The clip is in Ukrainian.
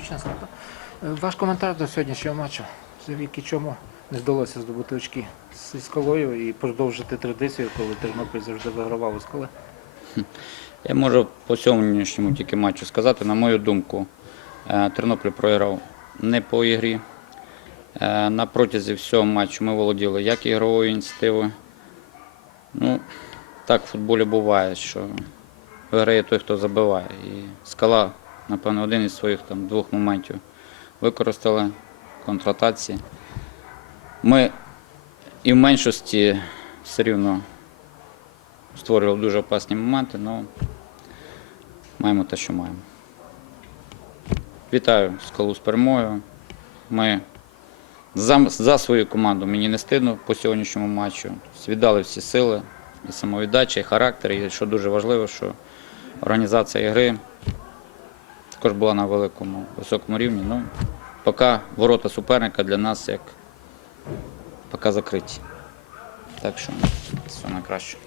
Ключенська. так. Е, Ваш коментар до сьогоднішнього матчу, завдяки чому не вдалося здобути очки з скалою і продовжити традицію, коли Тернопіль завжди вигравав у скали. Я можу по сьогоднішньому тільки матчу сказати, на мою думку, е, Тернопіль програв не по ігрі. Е, На протязі всього матчу ми володіли як ігровою ініціативою. Ну, так в футболі буває, що виграє той, хто забиває. І скала, напевно, один із своїх там двох моментів використали контратації. Ми і в меншості все рівно створював дуже опасні моменти, але маємо те, що маємо. Вітаю скалу з перемогою. Ми за, за свою команду мені не стидно по сьогоднішньому матчу. Віддали всі сили, і самовіддача, і характер. І що дуже важливо, що організація гри також була на великому високому рівні. Ну, поки ворота суперника для нас як поки закриті. Так що все найкраще.